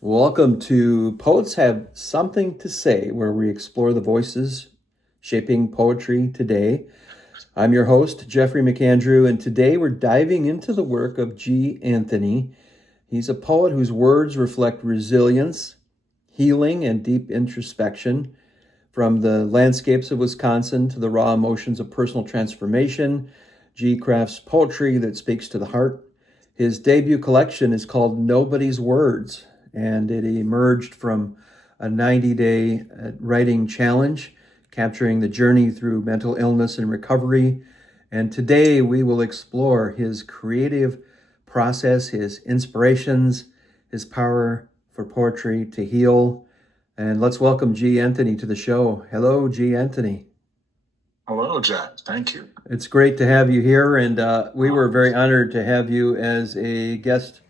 Welcome to Poets Have Something to Say, where we explore the voices shaping poetry today. I'm your host, Jeffrey McAndrew, and today we're diving into the work of G. Anthony. He's a poet whose words reflect resilience, healing, and deep introspection. From the landscapes of Wisconsin to the raw emotions of personal transformation, G crafts poetry that speaks to the heart. His debut collection is called Nobody's Words, and it emerged from a 90-day writing challenge, capturing the journey through mental illness and recovery. And today we will explore his creative process, his inspirations, his power for poetry to heal. And let's welcome G. Anthony to the show. Hello, G. Anthony. Hello, Jack. Thank you. It's great to have you here, and we were very honored to have you as a guest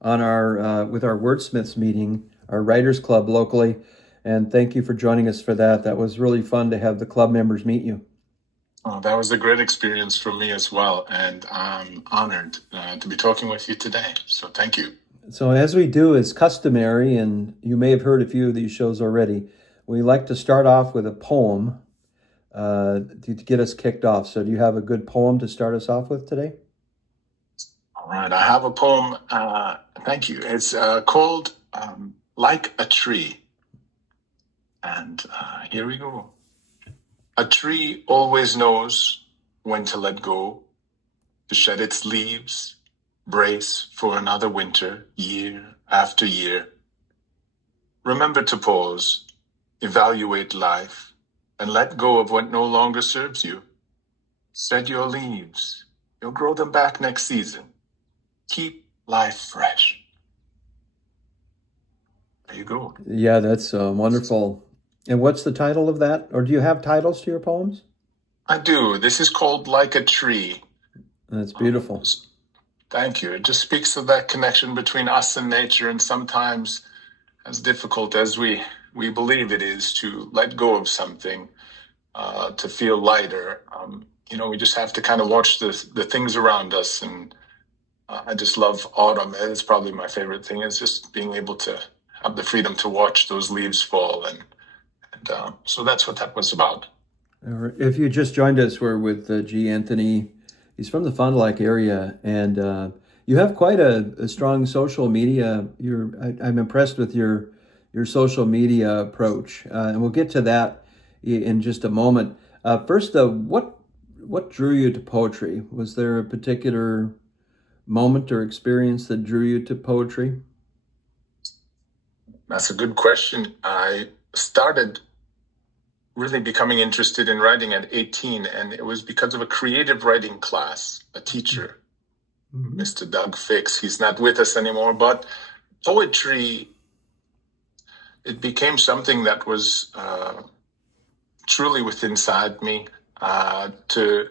on our with our Wordsmiths meeting, our writers club locally, and thank you for joining us for that. That was really fun to have the club members meet you. That was a great experience for me as well, and I'm honored to be talking with you today. So thank you. So as we do as customary, and you may have heard a few of these shows already, we like to start off with a poem to get us kicked off. So do you have a good poem to start us off with today? All right, I have a poem. Thank you. It's called Like a Tree. And here we go. A tree always knows when to let go, to shed its leaves, brace for another winter, year after year. Remember to pause, evaluate life, and let go of what no longer serves you. Shed your leaves. You'll grow them back next season. Keep life fresh. There you go. Yeah, that's wonderful. And what's the title of that? Or do you have titles to your poems? I do. This is called Like a Tree. That's beautiful. Thank you. It just speaks of that connection between us and nature, and sometimes as difficult as we believe it is to let go of something, to feel lighter. We just have to kind of watch the things around us, and I just love autumn. It's probably my favorite thing, is just being able to have the freedom to watch those leaves fall, and so that's what that was about. If you just joined us, we're with G. Anthony. He's from the Fond du Lac area, and you have quite a strong social media. I'm impressed with your social media approach, and we'll get to that in just a moment. First, though, what drew you to poetry? Was there a particular moment or experience that drew you to poetry? That's a good question. I started really becoming interested in writing at 18, and it was because of a creative writing class. A teacher, Mr. Doug Fix, he's not with us anymore, but poetry, it became something that was truly within inside me, to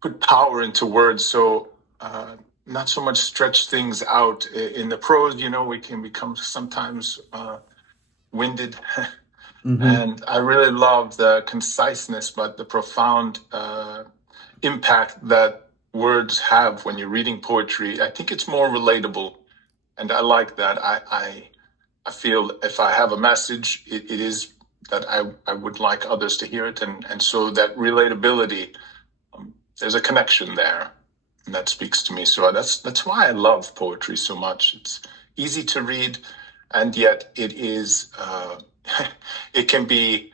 put power into words. So not so much stretch things out in the prose. We can become sometimes winded. And I really love the conciseness, but the profound impact that words have when you're reading poetry. I think it's more relatable, and I like that. I feel if I have a message, it is that I would like others to hear it, and so that relatability, there's a connection there, and that speaks to me. So that's why I love poetry so much. It's easy to read, and yet it is it can be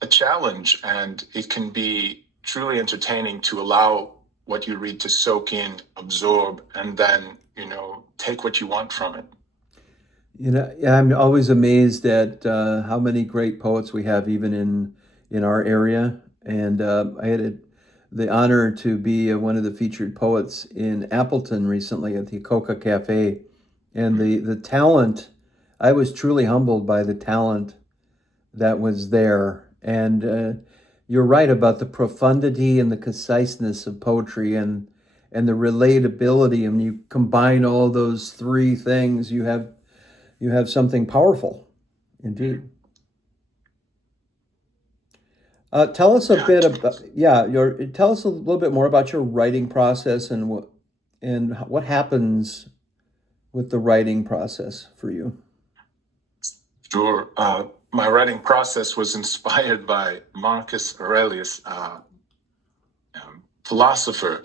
a challenge, and it can be truly entertaining to allow what you read to soak in, absorb, and then take what you want from it. I'm always amazed at how many great poets we have, even in our area. And I had the honor to be one of the featured poets in Appleton recently at the Coca Cafe, and the talent. I was truly humbled by the talent that was there. And you're right about the profundity and the conciseness of poetry, and the relatability. And you combine all those three things, you have something powerful, indeed. Tell us a bit about tell us a little bit more about your writing process and what happens with the writing process for you? Sure. My writing process was inspired by Marcus Aurelius, philosopher.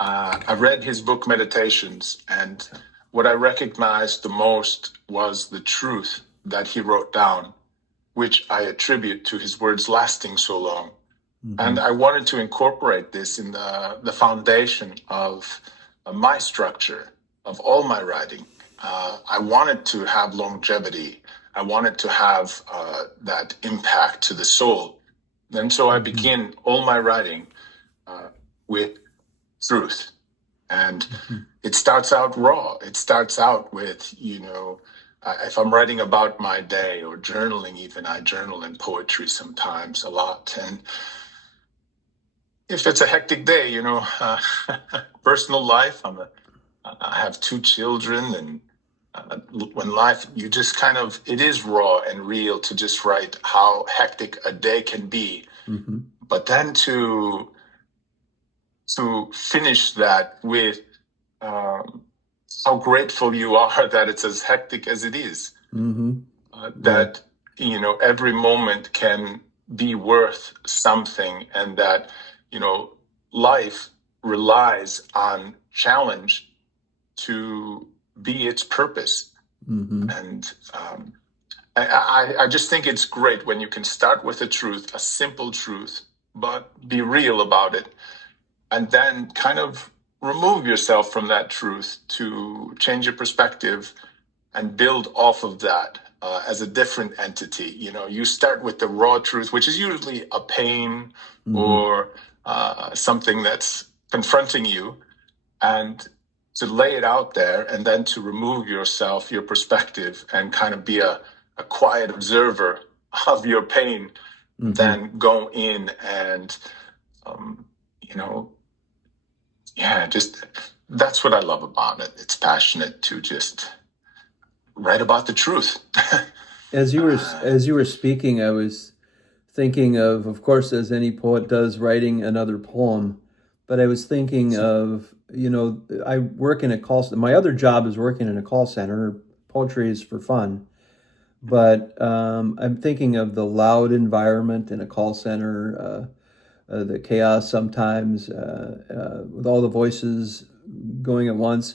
I read his book Meditations, and what I recognized the most was the truth that he wrote down, which I attribute to his words lasting so long. And I wanted to incorporate this in the foundation of my structure of all my writing. I wanted to have longevity. I wanted to have that impact to the soul. And so I begin all my writing with truth. And it starts out raw. It starts out with, if I'm writing about my day or journaling, even I journal in poetry sometimes a lot. And if it's a hectic day, personal life, I have 2 children, and when life, you just it is raw and real to just write how hectic a day can be. But then to finish that with how grateful you are that it's as hectic as it is, that, every moment can be worth something, and that, life relies on challenge to be its purpose. And I just think it's great when you can start with a truth, a simple truth, but be real about it, and then kind of remove yourself from that truth to change your perspective and build off of that as a different entity. You start with the raw truth, which is usually a pain or something that's confronting you, and to lay it out there, and then to remove yourself, your perspective, and kind of be a quiet observer of your pain, then go in and, just that's what I love about it. It's passionate to just write about the truth. As you were speaking, I was thinking of course, as any poet does, writing another poem. But I was thinking of, I work in a call center. My other job is working in a call center. Poetry is for fun. But I'm thinking of the loud environment in a call center, the chaos sometimes, with all the voices going at once.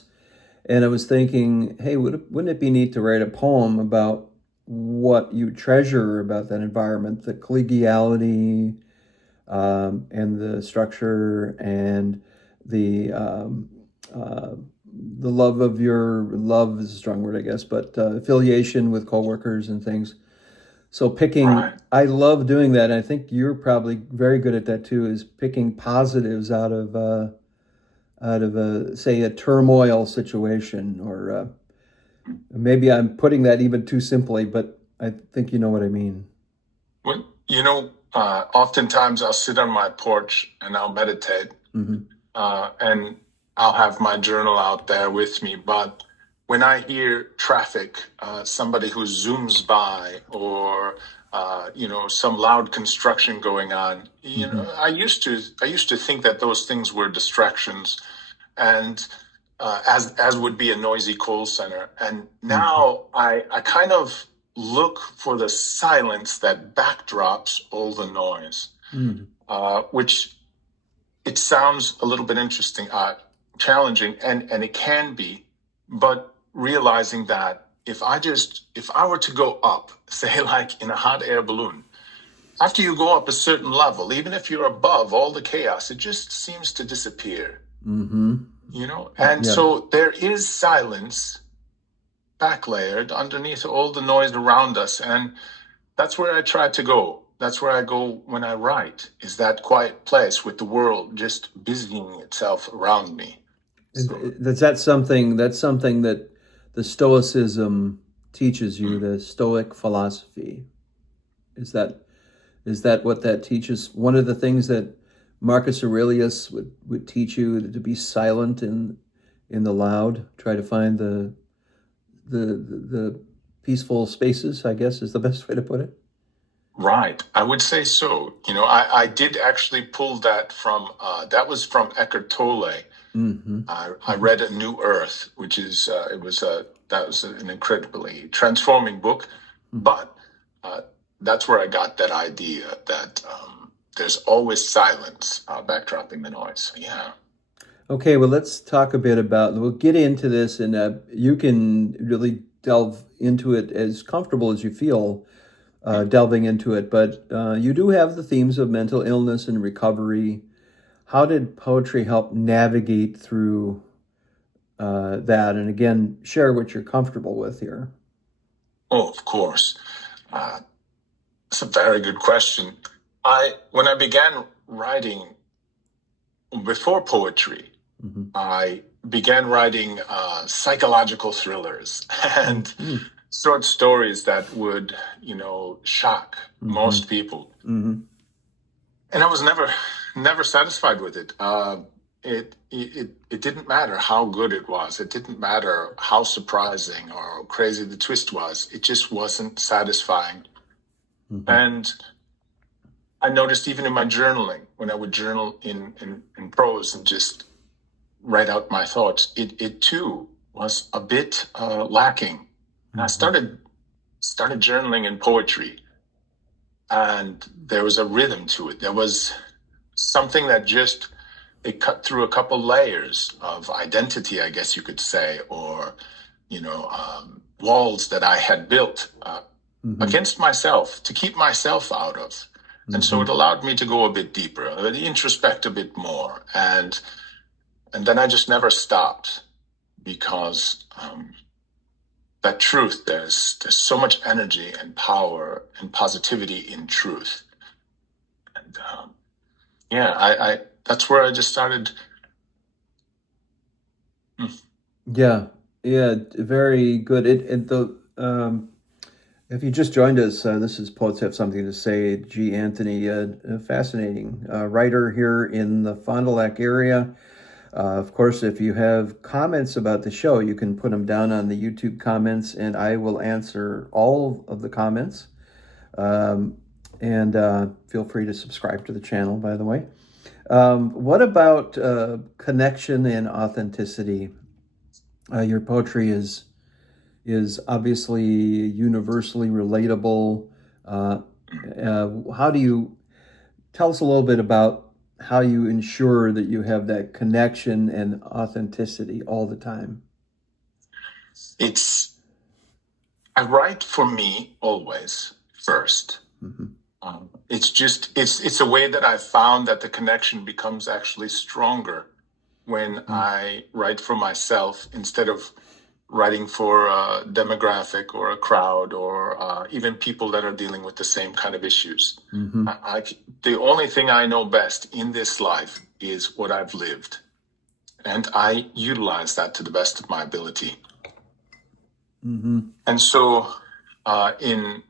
And I was thinking, hey, wouldn't it be neat to write a poem about what you treasure about that environment, the collegiality, and the structure, and the love is a strong word, I guess, but affiliation with coworkers and things. So Right. I love doing that. And I think you're probably very good at that too, is picking positives out of say a turmoil situation, or maybe I'm putting that even too simply, but I think you know what I mean. Well, oftentimes I'll sit on my porch and I'll meditate, and I'll have my journal out there with me. But when I hear traffic, somebody who zooms by, or some loud construction going on, I used to think that those things were distractions, and as would be a noisy call center. And now I kind of look for the silence that backdrops all the noise, which it sounds a little bit interesting, challenging, and it can be, but realizing that if I were to go up, say like in a hot air balloon, after you go up a certain level, even if you're above all the chaos, it just seems to disappear. And so there is silence backlayered underneath all the noise around us, and that's where I try to go. That's where I go when I write, is that quiet place with the world just busying itself around me. That's something that the Stoicism teaches you, the Stoic philosophy. Is that what that teaches? One of the things that Marcus Aurelius would teach you, to be silent in the loud, try to find the peaceful spaces, I guess is the best way to put it. Right. I would say so. I did actually pull that from, that was from Eckhart Tolle. Mm-hmm. I read A New Earth, which is that was an incredibly transforming book, but uh, that's where I got that idea that there's always silence backdropping the noise. Yeah. Okay, well, let's talk a bit about, we'll get into this, and you can really delve into it as comfortable as you feel delving into it. But you do have the themes of mental illness and recovery. How did poetry help navigate through that? And again, share what you're comfortable with here. Oh, of course. Uh, it's a very good question. When I began writing before poetry, Mm-hmm. I began writing psychological thrillers and Mm-hmm. short stories that would, shock Mm-hmm. most people. Mm-hmm. And I was never satisfied with it. It didn't matter how good it was. It didn't matter how surprising or crazy the twist was. It just wasn't satisfying. Mm-hmm. And I noticed even in my journaling, when I would journal in prose and just write out my thoughts, it too was a bit lacking. And I started journaling in poetry, and there was a rhythm to it. There was something that just it cut through a couple layers of identity, I guess you could say, or walls that I had built against myself to keep myself out of. And so it allowed me to go a bit deeper, introspect a bit more, and then I just never stopped because that truth, there's so much energy and power and positivity in truth, and yeah, I that's where I just started. Yeah, yeah, very good. If you just joined us, this is Poets Have Something to Say. G. Anthony, a fascinating writer here in the Fond du Lac area. Of course, if you have comments about the show, you can put them down on the YouTube comments, and I will answer all of the comments. And feel free to subscribe to the channel, by the way. What about connection and authenticity? Your poetry is obviously universally relatable. How do you tell us a little bit about how you ensure that you have that connection and authenticity all the time? It's I write for me always first. Mm-hmm. It's a way that I found that the connection becomes actually stronger when I write for myself instead of writing for a demographic or a crowd or even people that are dealing with the same kind of issues. Mm-hmm. The only thing I know best in this life is what I've lived, and I utilize that to the best of my ability. Mm-hmm. And so, in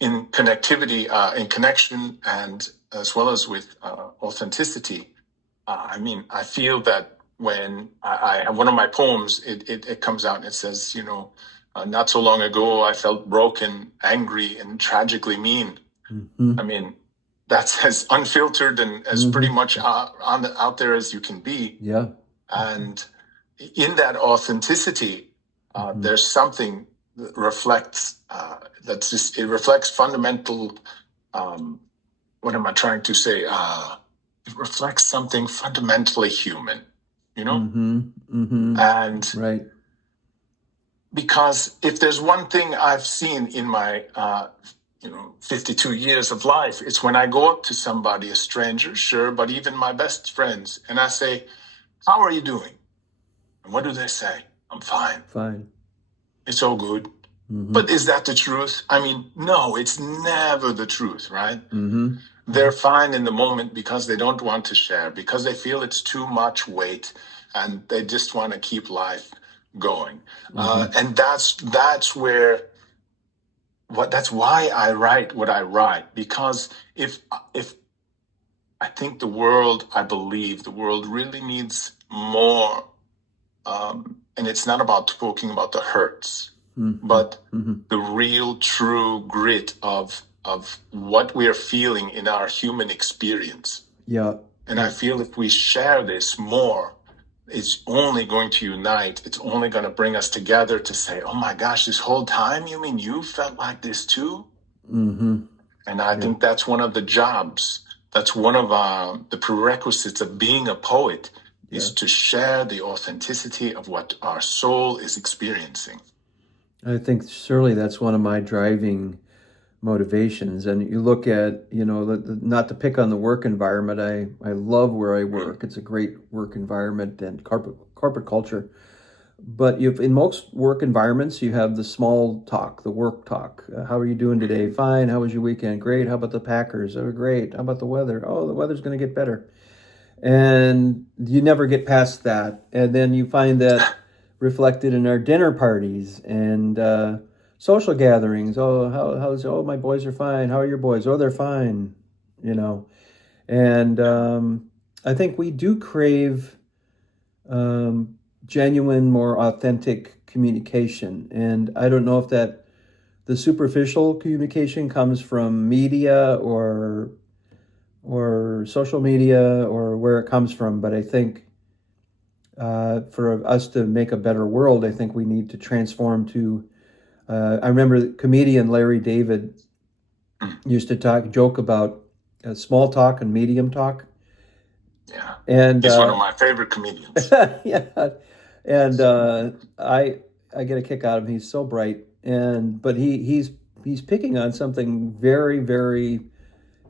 connectivity, in connection, and as well as with authenticity, I feel that when I have one of my poems, it comes out and it says, not so long ago, I felt broken, angry, and tragically mean. Mm-hmm. That's as unfiltered and as pretty much out there as you can be. Yeah. And in that authenticity, there's something that reflects, it reflects fundamental, what am I trying to say? It reflects something fundamentally human, Mm-hmm. Mm-hmm. And right. Because if there's one thing I've seen in my 52 years of life, it's when I go up to somebody, a stranger, sure, but even my best friends, and I say, how are you doing? And what do they say? I'm fine. Fine. It's all good. But is that the truth? No, it's never the truth, right? They're fine in the moment because they don't want to share, because they feel it's too much weight, and they just want to keep life going. And that's where that's why I write what I write, because if I think I believe the world really needs more, and it's not about talking about the hurts, but the real true grit of what we are feeling in our human experience. Yeah. And I feel if we share this more, it's only going to unite. It's only going to bring us together to say, oh my gosh, this whole time, you mean you felt like this too? Mm-hmm. And I think that's one of the jobs. That's one of the prerequisites of being a poet, is to share the authenticity of what our soul is experiencing. I think surely that's one of my driving motivations. And you look at, not to pick on the work environment, I love where I work. It's a great work environment and corporate culture. But in most work environments, you have the small talk, the work talk. How are you doing today? Fine. How was your weekend? Great. How about the Packers? Oh, great. How about the weather? Oh, the weather's going to get better. And you never get past that. And then you find that reflected in our dinner parties and social gatherings. Oh, oh, my boys are fine. How are your boys? Oh, they're fine. And I think we do crave genuine, more authentic communication. And I don't know if that the superficial communication comes from media or social media or where it comes from, but I think for us to make a better world, I think we need to transform to. I remember comedian Larry David used to joke about small talk and medium talk. Yeah, and he's one of my favorite comedians. Yeah, and I get a kick out of him. He's so bright, but he's picking on something very, very,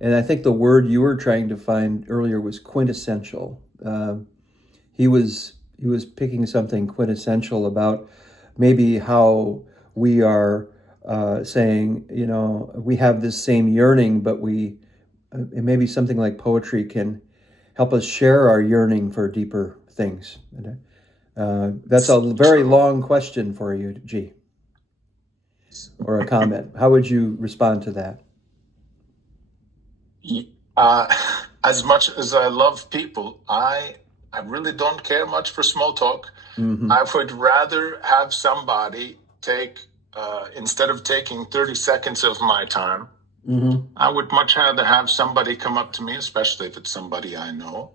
and I think the word you were trying to find earlier was quintessential. He was picking something quintessential about maybe how we are saying, we have this same yearning, but maybe something like poetry can help us share our yearning for deeper things. That's a very long question for you, G, or a comment. How would you respond to that? As much as I love people, I really don't care much for small talk. Mm-hmm. I would rather have somebody take, instead of taking 30 seconds of my time, Mm-hmm. I would much rather have somebody come up to me, especially if it's somebody I know.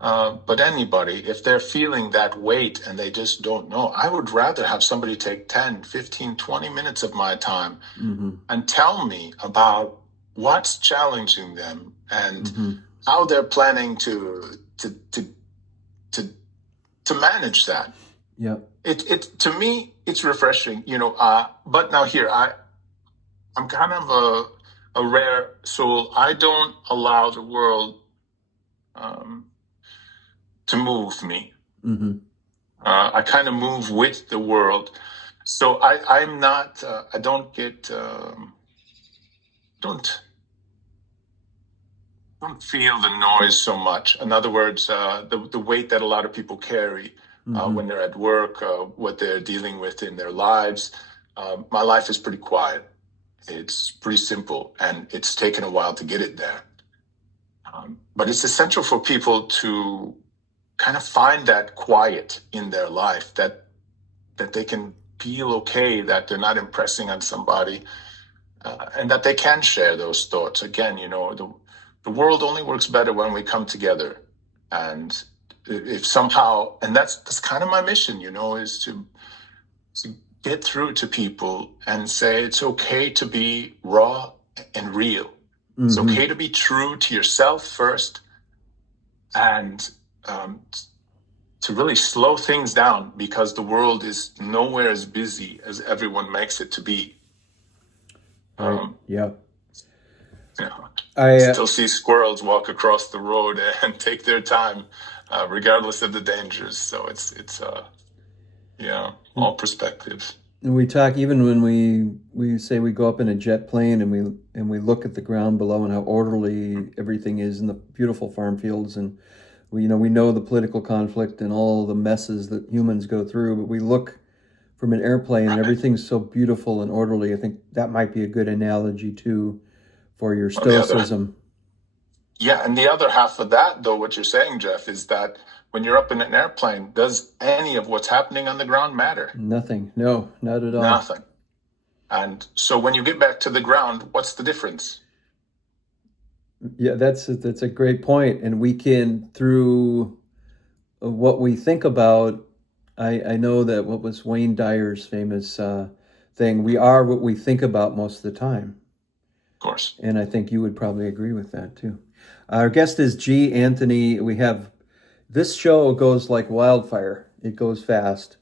But anybody, if they're feeling that weight and they just don't know, I would rather have somebody take 10, 15, 20 minutes of my time and tell me about what's challenging them and how they're planning to manage that. Yeah. It to me, it's refreshing, but now here, I'm kind of a rare soul. I don't allow the world to move me. I kind of move with the world. So I'm not, I don't get, don't feel the noise so much. In other words, the weight that a lot of people carry when they're at work, what they're dealing with in their lives. My life is pretty quiet. It's pretty simple, and it's taken a while to get it there. But it's essential for people to kind of find that quiet in their life, that they can feel okay, that they're not impressing on somebody, and that they can share those thoughts. Again, the world only works better when we come together. And if somehow, and that's kind of my mission, is to get through to people and say it's okay to be raw and real. It's okay to be true to yourself first, and to really slow things down, because the world is nowhere as busy as everyone makes it to be. Yeah. I still see squirrels walk across the road and take their time, regardless of the dangers. So it's all perspective. And we talk, even when we say we go up in a jet plane and we look at the ground below and how orderly everything is in the beautiful farm fields, and we know the political conflict and all the messes that humans go through, but we look from an airplane and everything's so beautiful and orderly. I think that might be a good analogy too for your stoicism. And the other half of that, though, what you're saying, Jeff, is that when you're up in an airplane, does any of what's happening on the ground matter? Nothing. No, not at all. Nothing. And so when you get back to the ground, what's the difference? Yeah, that's a great point. And we can, through what we think about, I know that what was Wayne Dyer's famous thing, we are what we think about most of the time. Of course. And I think you would probably agree with that too. Our guest is G. Anthony. We have this show goes like wildfire. It goes fast.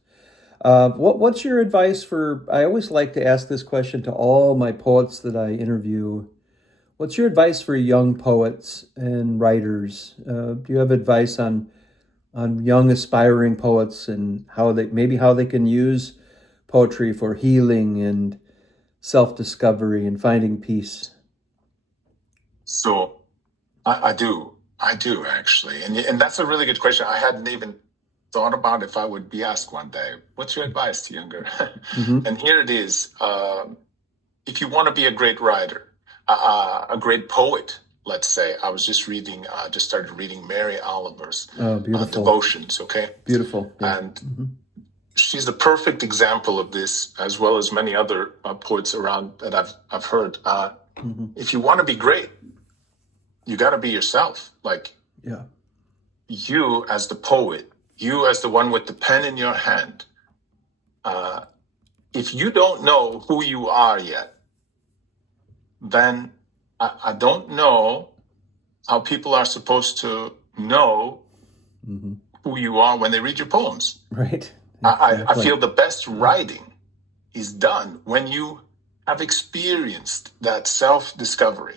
What's your advice for? I always like to ask this question to all my poets that I interview. What's your advice for young poets and writers? Do you have advice on young aspiring poets and how they can use poetry for healing and self-discovery and finding peace? So I do actually, and that's a really good question. I hadn't even thought about if I would be asked one day. What's your advice to younger? Mm-hmm. And here it is. If you want to be a great writer, a great poet, let's say, I was just reading, just started reading Mary Oliver's Oh, beautiful, devotions. Okay, beautiful. Yeah. and Mm-hmm. she's the perfect example of this, as well as many other poets around that I've heard. Mm-hmm. If you want to be great, you got to be yourself. Like Yeah. you as the poet, you as the one with the pen in your hand. If you don't know who you are yet, then I don't know how people are supposed to know Mm-hmm. who you are when they read your poems. Right. I Exactly. feel the best writing is done when you have experienced that self-discovery.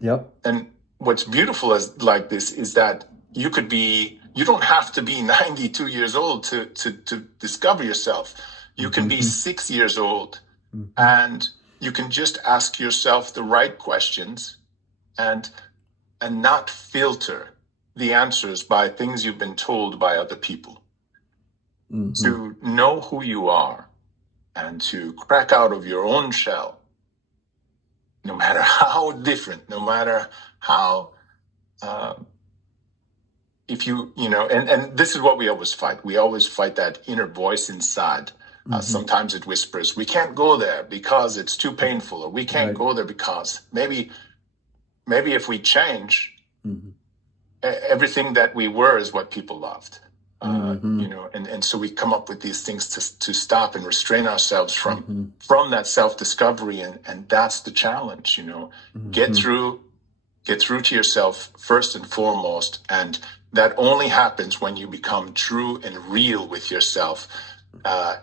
Yep. And what's beautiful is like this is that you don't have to be 92 years old to discover yourself. You can be Mm-hmm. 6 years old Mm-hmm. and you can just ask yourself the right questions and not filter the answers by things you've been told by other people. Mm-hmm. To know who you are and to crack out of your own shell, no matter how different, no matter how, if you know, and this is what we always fight. We always fight that inner voice inside. Mm-hmm. Sometimes it whispers, we can't go there because it's too painful, or we can't Right. go there because maybe if we change, Mm-hmm. everything that we were is what people loved. Mm-hmm. You know, and so we come up with these things to stop and restrain ourselves Mm-hmm. from that self-discovery, and that's the challenge, you know. Get Mm-hmm. through to yourself first and foremost, and that only happens when you become true and real with yourself,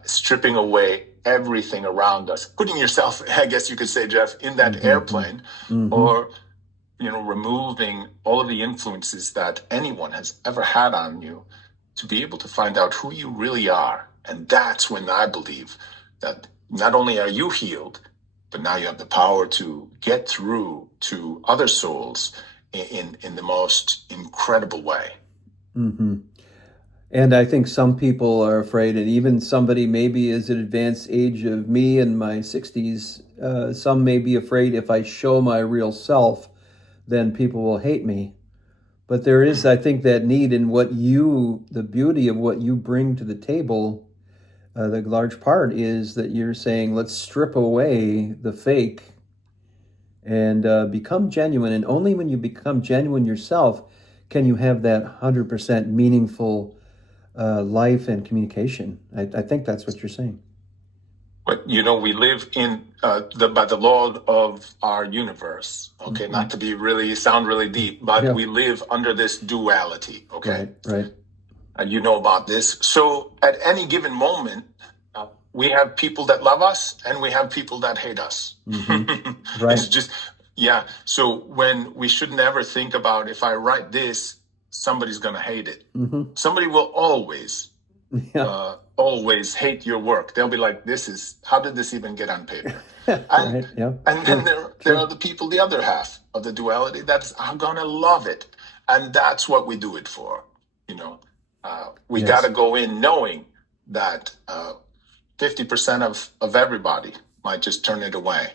stripping away everything around us, putting yourself, I guess you could say, Jeff, in that Mm-hmm. airplane, Mm-hmm. or you know, removing all of the influences that anyone has ever had on you, to be able to find out who you really are. And that's when I believe that not only are you healed, but now you have the power to get through to other souls in the most incredible way. Mm-hmm. And I think some people are afraid, and even somebody maybe is at advanced age of me in my 60s, some may be afraid if I show my real self, then people will hate me. But there is, I think, that need in the beauty of what you bring to the table. The large part is that you're saying, let's strip away the fake and become genuine. And only when you become genuine yourself can you have that 100% meaningful life and communication. I think that's what you're saying. But you know, we live in by the law of our universe. Okay, Mm-hmm. not to be really sound really deep, but Yeah. we live under this duality. Okay, Right. you know about this. So at any given moment, we have people that love us and we have people that hate us. Mm-hmm. Right. It's just, yeah. So when we should never think about, if I write this, somebody's going to hate it. Mm-hmm. Somebody will always, Yeah. always hate your work. They'll be like, how did this even get on paper? And, Right. Yeah. and then there are the people, the other half of the duality, I'm going to love it. And that's what we do it for, you know. We Yes. got to go in knowing that 50% of everybody might just turn it away.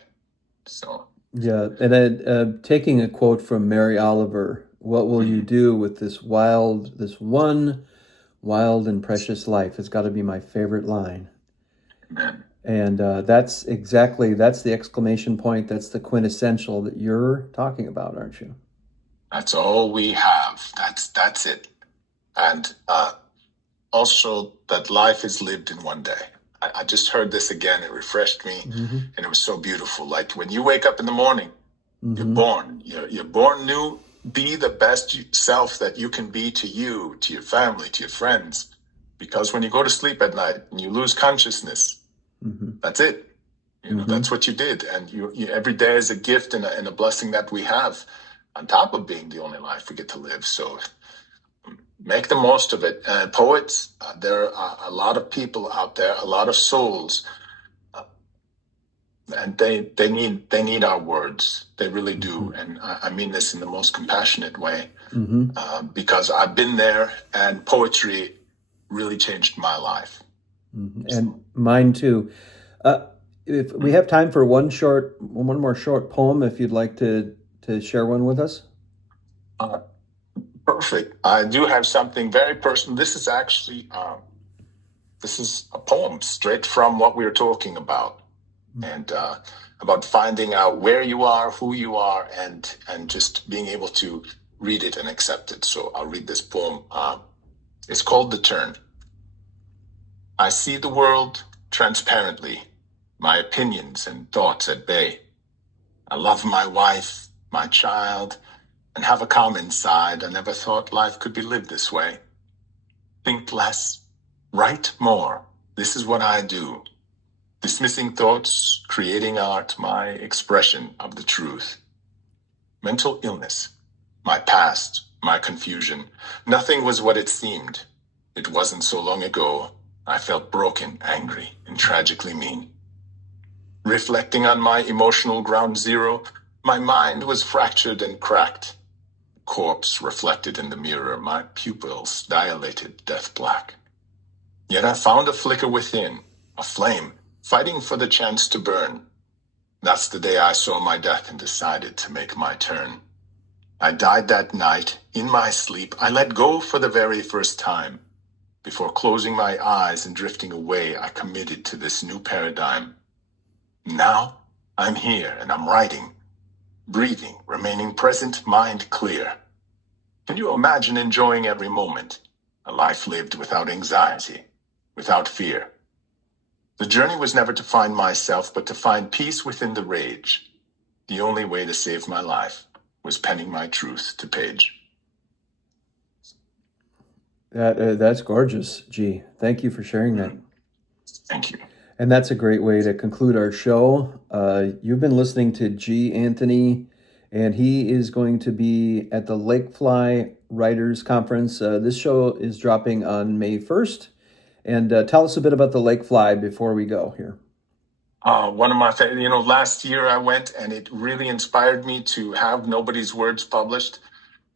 So Yeah, and then taking a quote from Mary Oliver, what will you do with this one wild and precious life? It's got to be my favorite line. amen. And that's the exclamation point. That's the quintessential that you're talking about, aren't you? That's all we have. That's it. And also that life is lived in one day. I just heard this again. It refreshed me, and it was so beautiful. Like when you wake up in the morning, you're born. You're born new. Be the best self that you can be to you, to your family, to your friends. Because when you go to sleep at night and you lose consciousness, that's it. That's what you did. And every day is a gift and a blessing that we have on top of being the only life we get to live. So make the most of it. Poets, there are a lot of people out there, a lot of souls, and they need our words. They really do. And I mean this in the most compassionate way, because I've been there, and poetry really changed my life. And mine too. If we have time for one more short poem, if you'd like to share one with us. Perfect. I do have something very personal. This is actually this is a poem straight from what we were talking about, and about finding out where you are, who you are, and just being able to read it and accept it. So I'll read this poem. It's called The Turn. I see the world transparently, my opinions and thoughts at bay. I love my wife, my child, and have a calm inside. I never thought life could be lived this way. Think less, write more. This is what I do. Dismissing thoughts, creating art, my expression of the truth. Mental illness, my past, my confusion. Nothing was what it seemed. It wasn't so long ago. I felt broken, angry, and tragically mean. Reflecting on my emotional ground zero, my mind was fractured and cracked. Corpse reflected in the mirror, my pupils dilated death black. Yet I found a flicker within, a flame, fighting for the chance to burn. That's the day I saw my death and decided to make my turn. I died that night, in my sleep. I let go for the very first time. Before closing my eyes and drifting away, I committed to this new paradigm. Now I'm here and I'm writing, breathing, remaining present, mind clear. Can you imagine enjoying every moment? A life lived without anxiety, without fear. The journey was never to find myself, but to find peace within the rage. The only way to save my life was penning my truth to page. That's gorgeous, G. Thank you for sharing that. Thank you. And that's a great way to conclude our show. You've been listening to G. Anthony, and he is going to be at the Lakefly Writers Conference. This show is dropping on May 1st. And tell us a bit about the Lakefly before we go here. One of my favorite, last year I went, and it really inspired me to have Nobody's Words published.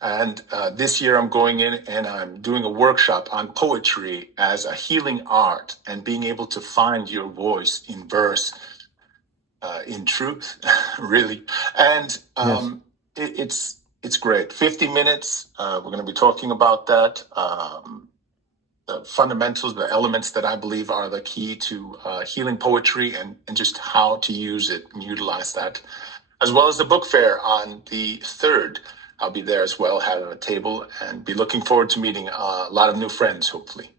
And this year I'm going in and I'm doing a workshop on poetry as a healing art and being able to find your voice in verse, in truth, really. And Yes. it's great. 50 minutes. We're going to be talking about that. The fundamentals, the elements that I believe are the key to healing poetry, and just how to use it and utilize that, as well as the book fair on the 3rd. I'll be there as well, have a table, and be looking forward to meeting a lot of new friends, hopefully.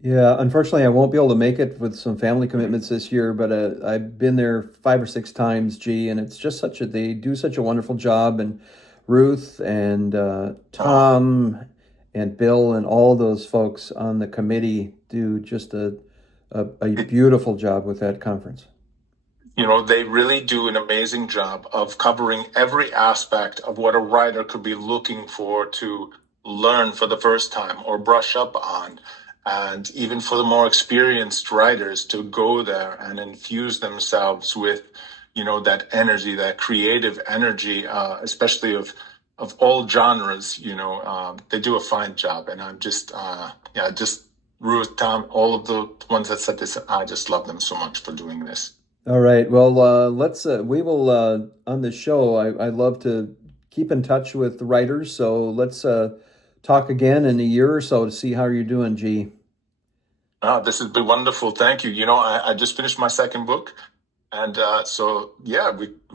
Yeah, unfortunately, I won't be able to make it with some family commitments this year, but I've been there 5 or 6 times, G, and it's just they do such a wonderful job. And Ruth and Tom and Bill and all those folks on the committee do just a beautiful job with that conference. They really do an amazing job of covering every aspect of what a writer could be looking for to learn for the first time or brush up on. And even for the more experienced writers to go there and infuse themselves with, that energy, that creative energy, especially of all genres. They do a fine job. And I'm just Ruth, Tom, all of the ones that said this, I just love them so much for doing this. All right. Well, we will, on the show, I love to keep in touch with writers. So let's talk again in a year or so to see how you're doing, G. This has been wonderful. Thank you. I just finished my second book. And we're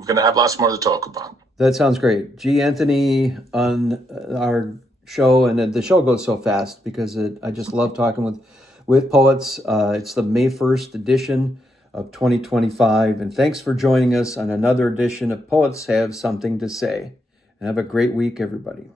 going to have lots more to talk about. That sounds great. G. Anthony on our show, and the show goes so fast because I just love talking with poets. It's the May 1st edition of 2025, and thanks for joining us on another edition of Poets Have Something to Say. And have a great week, everybody.